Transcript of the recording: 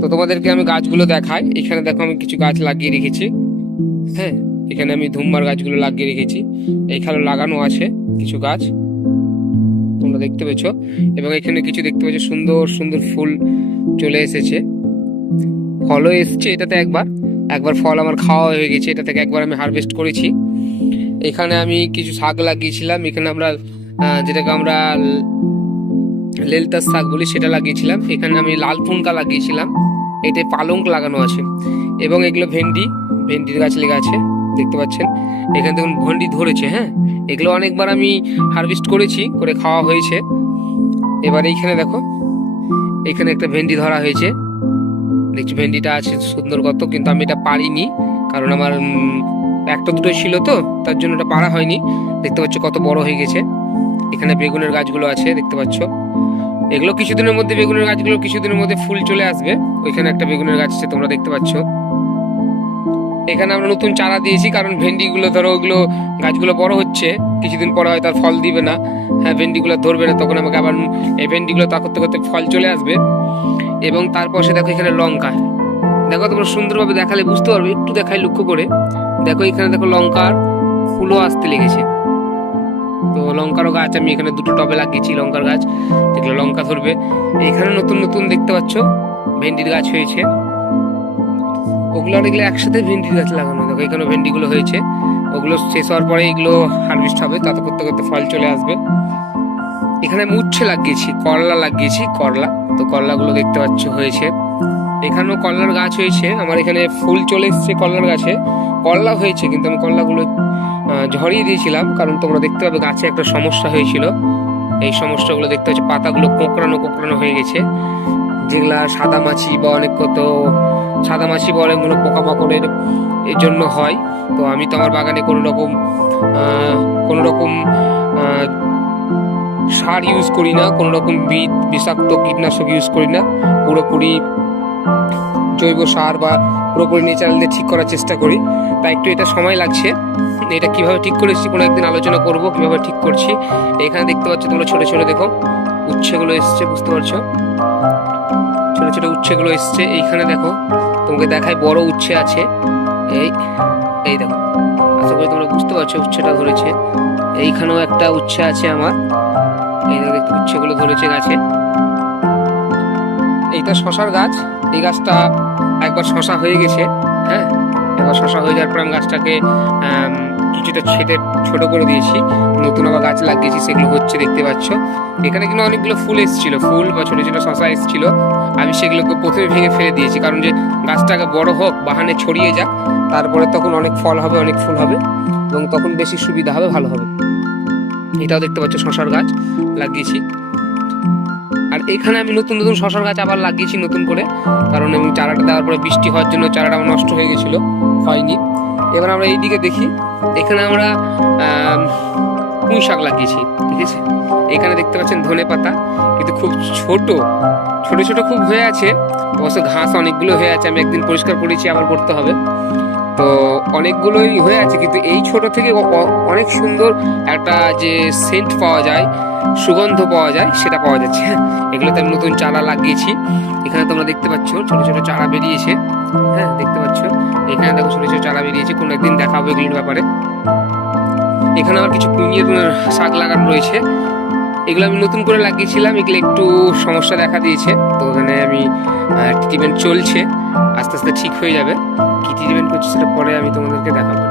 তো তোমাদেরকে আমি গাছগুলো দেখাই। এখানে দেখো আমি কিছু গাছ লাগিয়ে রেখেছি। হ্যাঁ, এখানে আমি ধুম্বার গাছগুলো লাগিয়ে রেখেছি। এইখানে লাগানো আছে কিছু গাছ, তোমরা দেখতে পেয়েছো। এবং এখানে কিছু দেখতে পাচ্ছ সুন্দর সুন্দর ফুল চলে এসেছে, ফলও এসছে। এটাতে একবার একবার ফল আমার খাওয়া হয়ে গেছে, এটা থেকে একবার আমি হারভেস্ট করেছি। এখানে আমি কিছু শাক লাগিয়েছিলাম। এখানে আমরা যেটাকে আমরা লেলতার শাক বলি, সেটা লাগিয়েছিলাম। এখানে আমি লাল পুনকা লাগিয়েছিলাম, এতে পালং লাগানো আছে। এবং এগুলো ভেন্ডি, ভেন্ডির গাছ লেগে আছে, দেখতে পাচ্ছেন। এখানে দেখুন ভেন্ডি ধরেছে। হ্যাঁ, এগুলো অনেকবার আমি হারভেস্ট করেছি, করে খাওয়া হয়েছে। এবার এইখানে দেখো, এখানে একটা ভেন্ডি ধরা হয়েছে, দেখছি ভেন্ডিটা আছে সুন্দর কত, কিন্তু আমি এটা পারিনি, কারণ আমার একটা দুটোই ছিল তো, তার জন্য এটা পারা হয়নি। দেখতে পাচ্ছ কত বড় হয়ে গেছে। এখানে বেগুনের গাছগুলো আছে, দেখতে পাচ্ছ। এগুলো কিছুদিনের মধ্যে, বেগুনের গাছগুলো কিছুদিনের মধ্যে ফুল চলে আসবে। ওইখানে একটা বেগুনের গাছ আছে, তোমরা দেখতে পাচ্ছ। এখানে আমরা নতুন চারা দিয়েছি, কারণ ভেন্ডিগুলো ধরো ওইগুলো গাছগুলো বড় হচ্ছে, কিছুদিন পরে হয়তো আর ফল দিবে না। হ্যাঁ, ভেন্ডিগুলো ধরবে না, তখন আমাকে আবার এই ভেন্ডিগুলো তা করতে করতে ফল চলে আসবে। এবং তারপর সে দেখো এখানে লঙ্কা, দেখো তোমরা সুন্দরভাবে দেখালে বুঝতে পারবে, একটু দেখাই লক্ষ্য করে দেখো। এখানে দেখো লঙ্কার ফুলও আসতে লেগেছে। তো লঙ্কারও গাছ আমি এখানে দুটো টবে লাগিয়েছি, লঙ্কার গাছ, যেগুলো লঙ্কা ধরবে। এখানে নতুন নতুন দেখতে পাচ্ছ ভেন্ডির গাছ হয়েছে। ওগুলো আর এগুলো একসাথে ভেন্ডির গাছ লাগানো, দেখো এখানে ভেন্ডিগুলো হয়েছে। ওগুলো শেষ হওয়ার পরে এগুলো হারভেস্ট হবে, তাতে করতে করতে ফল চলে আসবে। এখানে আমি উচ্ছে লাগিয়েছি, করলা লাগিয়েছি, করলা। তো করলাগুলো দেখতে পাচ্ছ হয়েছে। এখানেও করলার গাছ হয়েছে, আমার এখানে ফুল চলে এসছে করলার গাছে, করলা হয়েছে, কিন্তু আমি করলাগুলো ঝরিয়ে দিয়েছিলাম, কারণ তোমরা দেখতে পাবে গাছে একটা সমস্যা হয়েছিল। এই সমস্যাগুলো দেখতে পাচ্ছ, পাতাগুলো কোঁকড়ানো কোঁকড়ানো হয়ে গেছে, যেগুলা সাদামাছি বা অনেক কত সাদামাছি বা অনেকগুলো পোকামাকড়ের এর জন্য হয়। তো আমি তো আমার বাগানে কোনো রকম সার ইউজ করি না, কোনো রকম বিষাক্ত কীটনাশক ইউজ করি না, পুরোপুরি জৈব সার বা পুরোপুরি ন্যাচারাল দিয়ে ঠিক করার চেষ্টা করি। তাই একটু এটা সময় লাগছে। এটা কিভাবে ঠিক করেছি কোনো একদিন আলোচনা করব, কিভাবে ঠিক করছি। এখানে দেখতে পাচ্ছ তোমরা ছোট ছোট দেখো উচ্ছেগুলো এসছে, বুঝতে পারছো, ছোট ছোট উচ্ছেগুলো এসছে। এইখানে দেখো, তোমাকে দেখায় বড় উচ্ছে আছে, এই এই দেখো, আশা করি তোমরা বুঝতে পারছো উচ্ছেটা ধরেছে। এইখানেও একটা উচ্ছে আছে আমার, এই দেখো দেখতে উচ্ছেগুলো ধরেছে গাছে। এইটা শশার গাছ, এই গাছটা একবার শশা হয়ে গেছে। হ্যাঁ, এবার শশা হয়ে যাওয়ার পর আমি গাছটাকে কিছুটা ছেটে ছোট করে দিয়েছি, নতুন আবার গাছ লাগিয়েছি, সেগুলো হচ্ছে, দেখতে পাচ্ছ। এখানে কিন্তু অনেকগুলো ফুল এসেছিল, ফুল বা ছোট ছোট শশা এসেছিল। আমি সেগুলোকে প্রথমে ভেঙে ফেলে দিয়েছি, কারণ যে গাছটাকে বড় হোক, বাহানে ছড়িয়ে যাক, তারপরে তখন অনেক ফল হবে, অনেক ফুল হবে, এবং তখন বেশি সুবিধা হবে, ভালো হবে। এটাও দেখতে পাচ্ছ শশার গাছ লাগিয়েছি। আর এখানে আমি নতুন নতুন শশার গাছ আবার লাগিয়েছি নতুন করে, কারণ আমি চারাটা দেওয়ার পরে বৃষ্টি হওয়ার জন্য চারাটা আমার নষ্ট হয়ে গেছিলো, হয়নি। এবার আমরা এইদিকে দেখি, এখানে আমরা পুঁই শাক লাগিয়েছি, ঠিক আছে। এখানে দেখতে পাচ্ছেন ধনে পাতা, কিন্তু খুব ছোট ছোট ছোট খুব হয়ে আছে, অবশ্য ঘাস অনেকগুলো হয়ে আছে, আমি একদিন পরিষ্কার করেছি, আবার করতে হবে। তো অনেকগুলোই হয়ে আছে, কিন্তু এই ছোট থেকে অনেক সুন্দর একটা যে সেন্ট পাওয়া যায়, সুগন্ধ পাওয়া যায়, সেটা পাওয়া যাচ্ছে। এগুলোতে আমি নতুন চারা লাগিয়েছি। এখানে তোমরা দেখতে পাচ্ছ ছোট ছোট চারা বেরিয়েছে। হ্যাঁ, দেখতে পাচ্ছ, এখানে দেখো ছোট ছোট চারা বেরিয়েছে, কোনো একদিন দেখাবো এগুলোর ব্যাপারে। এখানে আমার কিছু পুঁইয়ের শাক লাগানো রয়েছে, এগুলো আমি নতুন করে লাগিয়েছিলাম, এগুলো একটু সমস্যা দেখা দিয়েছে। তো ওখানে আমি ট্রিটমেন্ট চলছে, আস্তে আস্তে ঠিক হয়ে যাবে। কি ট্রিটমেন্ট করছি সেটা পরে আমি তোমাদেরকে দেখাবো।